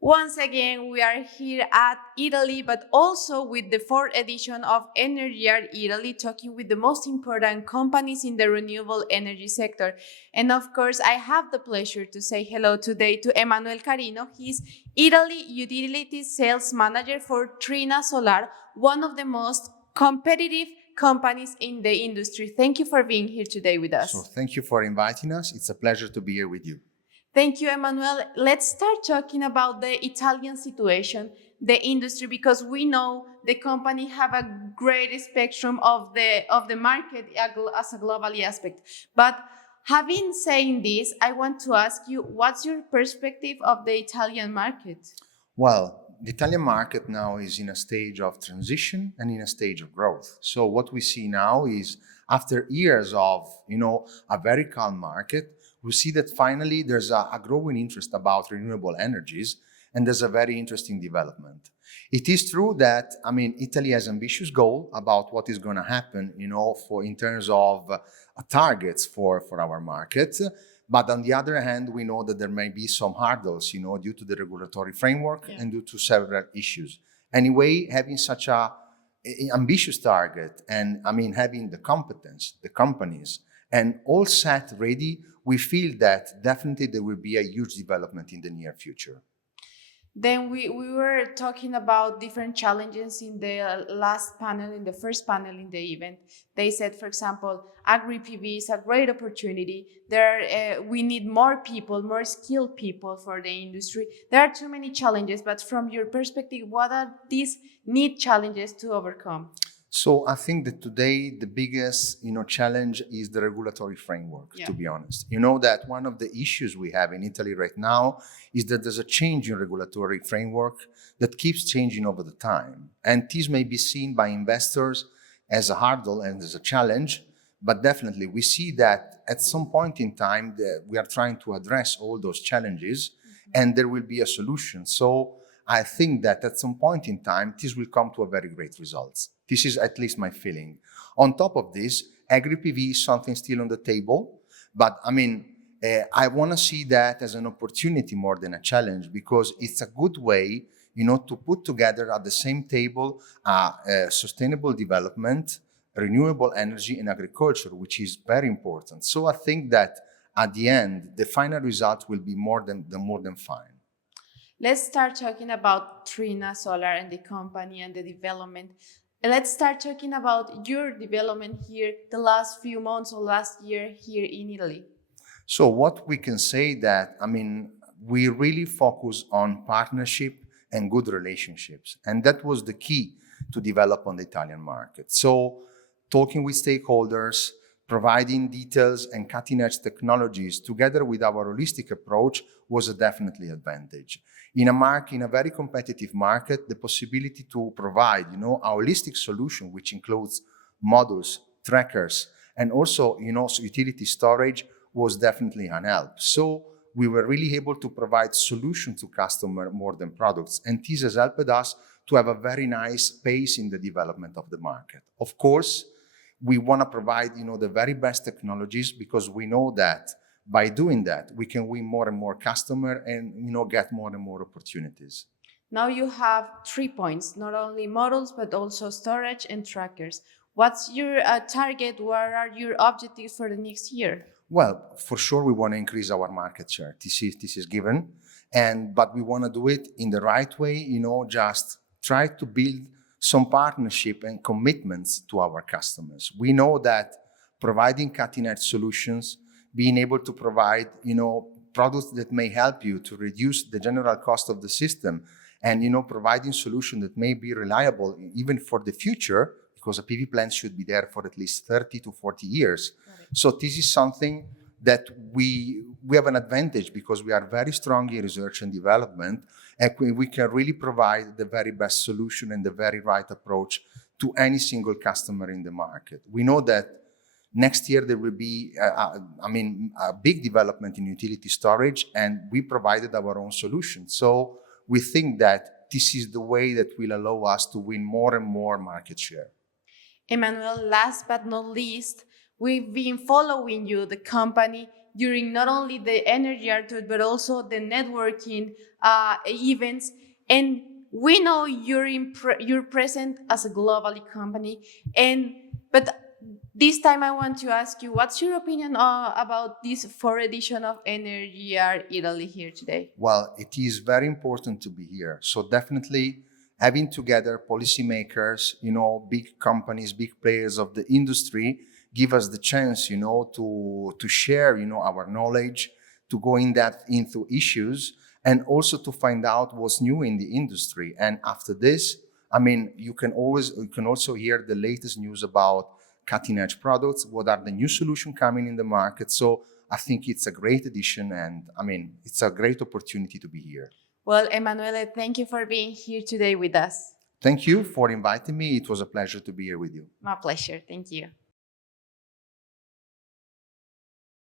Once again, we are here at Italy, but also with the fourth edition of Energyear Italy, talking with the most important companies in the renewable energy sector. And of course, I have the pleasure to say hello today to Emanuele Carino. He's Italy Utilities Sales Manager for Trina Solar, one of the most competitive companies in the industry. Thank you for being here today with us. So thank you for inviting us. It's a pleasure to be here with you. Thank you, Emanuele. Let's start talking about the Italian situation, the industry, because we know the company have a great spectrum of the market as a global aspect. But having said this, I want to ask you, what's your perspective of the Italian market? Well, the Italian market now is in a stage of transition and in a stage of growth. So what we see now is after years of, a very calm market, we see that finally there's a growing interest about renewable energies, and there's a very interesting development. It is true that, Italy has ambitious goal about what is going to happen, in terms of targets for our market. But on the other hand, we know that there may be some hurdles, due to the regulatory framework and due to several issues. Anyway, having such a ambitious target and having the competence, the companies, and all set ready, we feel that definitely there will be a huge development in the near future. Then we were talking about different challenges in the last panel, in the first panel in the event. They said, for example, agri-PV is a great opportunity. We need more people, more skilled people for the industry. There are too many challenges, but from your perspective, what are these need challenges to overcome? So I think that today the biggest, challenge is the regulatory framework, to be honest. You know that one of the issues we have in Italy right now is that there's a change in regulatory framework that keeps changing over the time. And this may be seen by investors as a hurdle and as a challenge, but definitely we see that at some point in time we are trying to address all those challenges and there will be a solution. So I think that at some point in time, this will come to a very great results. This is at least my feeling. On top of this, agri-PV is something still on the table, but I want to see that as an opportunity more than a challenge, because it's a good way, to put together at the same table sustainable development, renewable energy and agriculture, which is very important. So I think that at the end, the final result will be more than fine. Let's start talking about Trina Solar and the company and the development. Let's start talking about your development here the last few months or last year here in Italy. So what we can say that, we really focus on partnership and good relationships. And that was the key to develop on the Italian market. So talking with stakeholders, providing details and cutting-edge technologies together with our holistic approach was a definitely advantage. In a very competitive market, the possibility to provide, a holistic solution which includes modules, trackers, and also, utility storage was definitely an help. So we were really able to provide solutions to customer more than products, and this has helped us to have a very nice pace in the development of the market. Of course, we want to provide, the very best technologies, because we know that by doing that, we can win more and more customer and, get more and more opportunities. Now you have 3 points, not only models, but also storage and trackers. What's your target? What are your objectives for the next year? Well, for sure, we want to increase our market share. This is given. But we want to do it in the right way, just try to build some partnership and commitments to our customers. We know that providing cutting-edge solutions, being able to provide, products that may help you to reduce the general cost of the system, and, providing solutions that may be reliable even for the future, because a PV plant should be there for at least 30 to 40 years. Right. So this is something that we have an advantage, because we are very strong in research and development, and we can really provide the very best solution and the very right approach to any single customer in the market. We know that next year there will be, a big development in utility storage, and we provided our own solution. So we think that this is the way that will allow us to win more and more market share. Emanuele, last but not least, we've been following you, the company, during not only the Energyear tour, but also the networking events. And we know you're present as a globally company, but this time I want to ask you, what's your opinion about this fourth edition of Energyear Italy here today? Well, it is very important to be here. So definitely having together policymakers, big companies, big players of the industry, give us the chance, to share, our knowledge, to go in depth into issues, and also to find out what's new in the industry. And after this, I mean, you can also hear the latest news about cutting edge products, what are the new solutions coming in the market. So I think it's a great addition, and I mean, it's a great opportunity to be here. Well, Emanuele, thank you for being here today with us. Thank you for inviting me. It was a pleasure to be here with you. My pleasure. Thank you.